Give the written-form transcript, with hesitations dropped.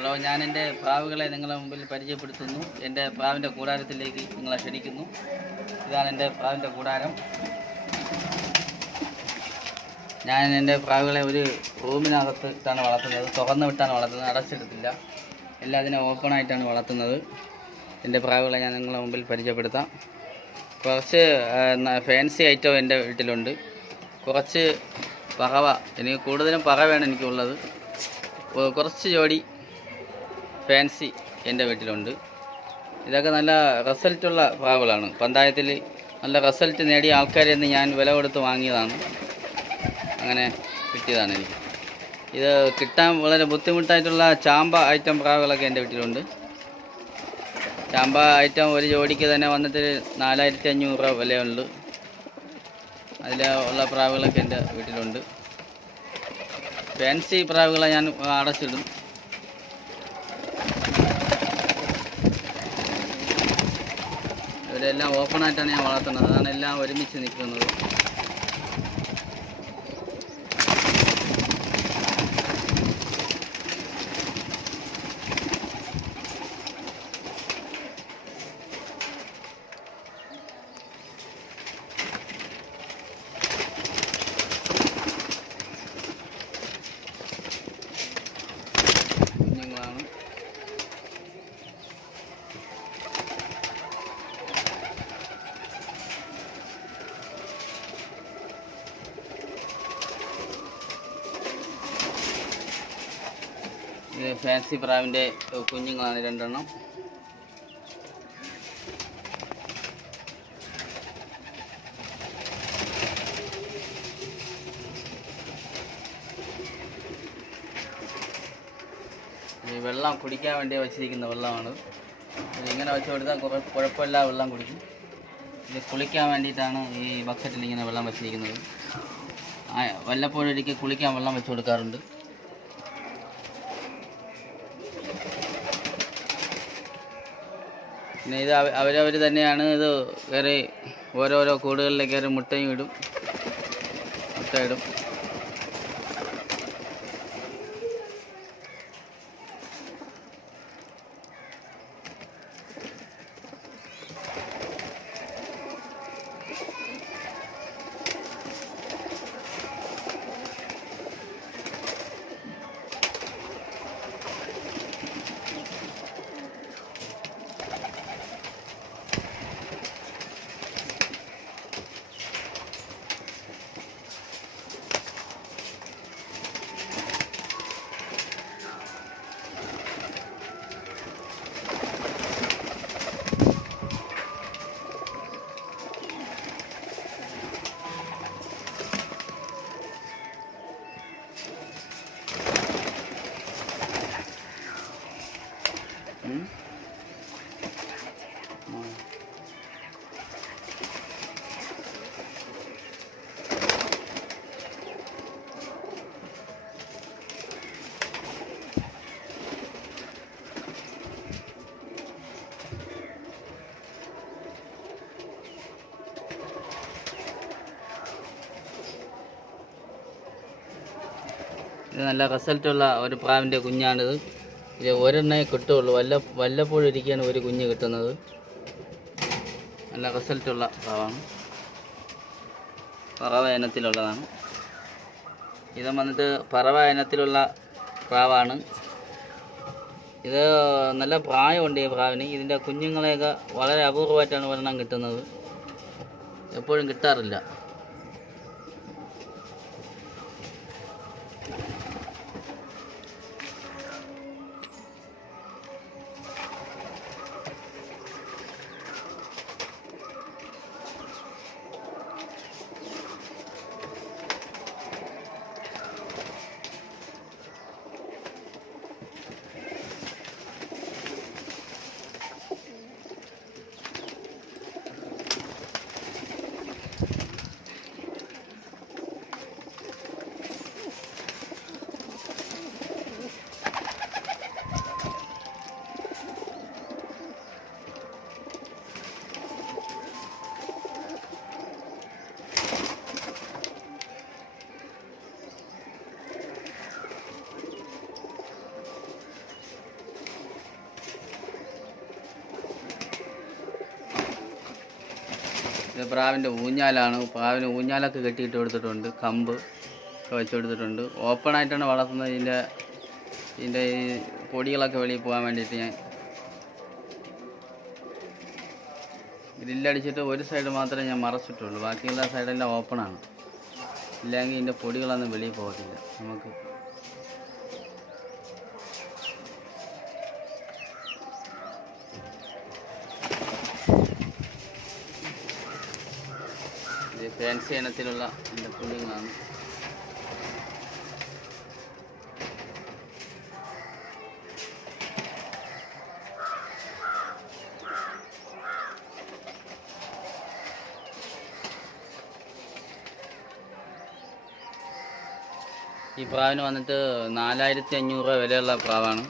Hello, ഞാൻ എൻ്റെ പ്രാവുകളെ നിങ്ങളുടെ മുമ്പിൽ പരിചയപ്പെടുത്തുന്നു. എൻ്റെ പ്രാവിൻ്റെ കൂടാരത്തിലേക്ക് നിങ്ങളെ ക്ഷണിക്കുന്നു. ഇതാണ് എൻ്റെ പ്രാവിൻ്റെ കൂടാരം. ഞാൻ എൻ്റെ പ്രാവുകളെ ഒരു റൂമിനകത്ത് ഇട്ടാണ് വളർത്തുന്നത്. തുറന്ന് വിട്ടാണ് വളർത്തുന്നത്, അടച്ചിടത്തില്ല. എല്ലാത്തിനും ഓപ്പണായിട്ടാണ് വളർത്തുന്നത്. എൻ്റെ പ്രാവുകളെ ഞാൻ നിങ്ങളുടെ മുമ്പിൽ പരിചയപ്പെടുത്താം. കുറച്ച് ഫാൻസി ഐറ്റം എൻ്റെ വീട്ടിലുണ്ട്. കുറച്ച് പറവ, എനിക്ക് കൂടുതലും പറവയാണ് എനിക്കുള്ളത്. കുറച്ച് ജോഡി ഫാൻസി എൻ്റെ വീട്ടിലുണ്ട്. ഇതൊക്കെ നല്ല റിസൾട്ടുള്ള പ്രാവുകളാണ്. പഞ്ചായത്തിൽ നല്ല റിസൾട്ട് നേടിയ ആൾക്കാരിൽ നിന്ന് ഞാൻ വില കൊടുത്ത് വാങ്ങിയതാണ്. അങ്ങനെ കിട്ടിയതാണ് എനിക്ക്. ഇത് കിട്ടാൻ വളരെ ബുദ്ധിമുട്ടായിട്ടുള്ള ചാമ്പ ഐറ്റം പ്രാവുകളൊക്കെ എൻ്റെ വീട്ടിലുണ്ട്. ചാമ്പ ഐറ്റം ഒരു ജോഡിക്ക് തന്നെ വന്നിട്ട് 4500 രൂപ വിലയുണ്ട്. അതിൽ ഉള്ള പ്രാവുകളൊക്കെ എൻ്റെ വീട്ടിലുണ്ട്. ഫാൻസി പ്രാവുകളെ ഞാൻ അടച്ചിടും. ഇവരെല്ലാം ഓപ്പണായിട്ടാണ് ഞാൻ വളർത്തുന്നത്. അതാണ് എല്ലാം ഒരുമിച്ച് നിൽക്കുന്നത്. കുഞ്ഞുങ്ങളാണ്. ഇത് ഫാൻസി പ്രാവിൻ്റെ കുഞ്ഞുങ്ങളാണ്, 2 എണ്ണം. ഈ വെള്ളം കുടിക്കാൻ വേണ്ടി വെച്ചിരിക്കുന്ന വെള്ളമാണ്. ഇതിങ്ങനെ വെച്ച് കൊടുത്താൽ കുഴപ്പമില്ല, വെള്ളം കുടിക്കും. ഇത് കുളിക്കാൻ വേണ്ടിയിട്ടാണ് ഈ ബക്കറ്റിൽ ഇങ്ങനെ വെള്ളം വെച്ചിരിക്കുന്നത്. വല്ലപ്പോഴൊരിക്കൽ കുളിക്കാൻ വെള്ളം വെച്ച് കൊടുക്കാറുണ്ട്. പിന്നെ ഇത് അവരവർ തന്നെയാണ് ഇത് കയറി ഓരോരോ കൂടുകളിൽ കയറി മുട്ടയും ഇടും, മുട്ടയിടും. ഇത് നല്ല റിസൾട്ടുള്ള ഒരു പ്രാവിൻ്റെ കുഞ്ഞാണിത്. ഇത് ഒരെണ്ണേ കിട്ടുകയുള്ളൂ. വല്ലപ്പോഴും ഇരിക്കുകയാണ് ഒരു കുഞ്ഞ് കിട്ടുന്നത്. നല്ല റിസൾട്ടുള്ള പ്രാവാണ്. പറവ ഇനത്തിലുള്ളതാണ്. ഇത് വന്നിട്ട് പറവ ഇനത്തിലുള്ള പ്രാവാണ്. ഇത് നല്ല പ്രായമുണ്ട് ഈ പ്രാവിന്. ഇതിൻ്റെ കുഞ്ഞുങ്ങളെയൊക്കെ വളരെ അപൂർവമായിട്ടാണ് ഒരെണ്ണം കിട്ടുന്നത്. എപ്പോഴും കിട്ടാറില്ല. ഇത് പ്രാവിൻ്റെ ഊഞ്ഞാലാണ്. പ്രാവിന് ഊഞ്ഞാലൊക്കെ കെട്ടിയിട്ട് കൊടുത്തിട്ടുണ്ട്, കമ്പ് ഒക്കെ വെച്ച് കൊടുത്തിട്ടുണ്ട്. ഓപ്പണായിട്ടാണ് വളർത്തുന്നത്. ഇതിൻ്റെ ഈ പൊടികളൊക്കെ വെളിയിൽ പോകാൻ വേണ്ടിയിട്ട് ഞാൻ ഗ്രില്ലടിച്ചിട്ട് ഒരു സൈഡ് മാത്രമേ ഞാൻ മറച്ചിട്ടുള്ളൂ, ബാക്കിയുള്ള സൈഡെല്ലാം ഓപ്പണാണ്. ഇല്ലെങ്കിൽ ഇതിൻ്റെ പൊടികളൊന്നും വെളിയിൽ പോകത്തില്ല. നമുക്ക് ഇത് ഫാൻസി ഇനത്തിലുള്ള എൻ്റെ കുഞ്ഞുങ്ങളാണ്. ഈ പ്രാവിന് വന്നിട്ട് 4500 രൂപ വിലയുള്ള പ്രാവാണ്.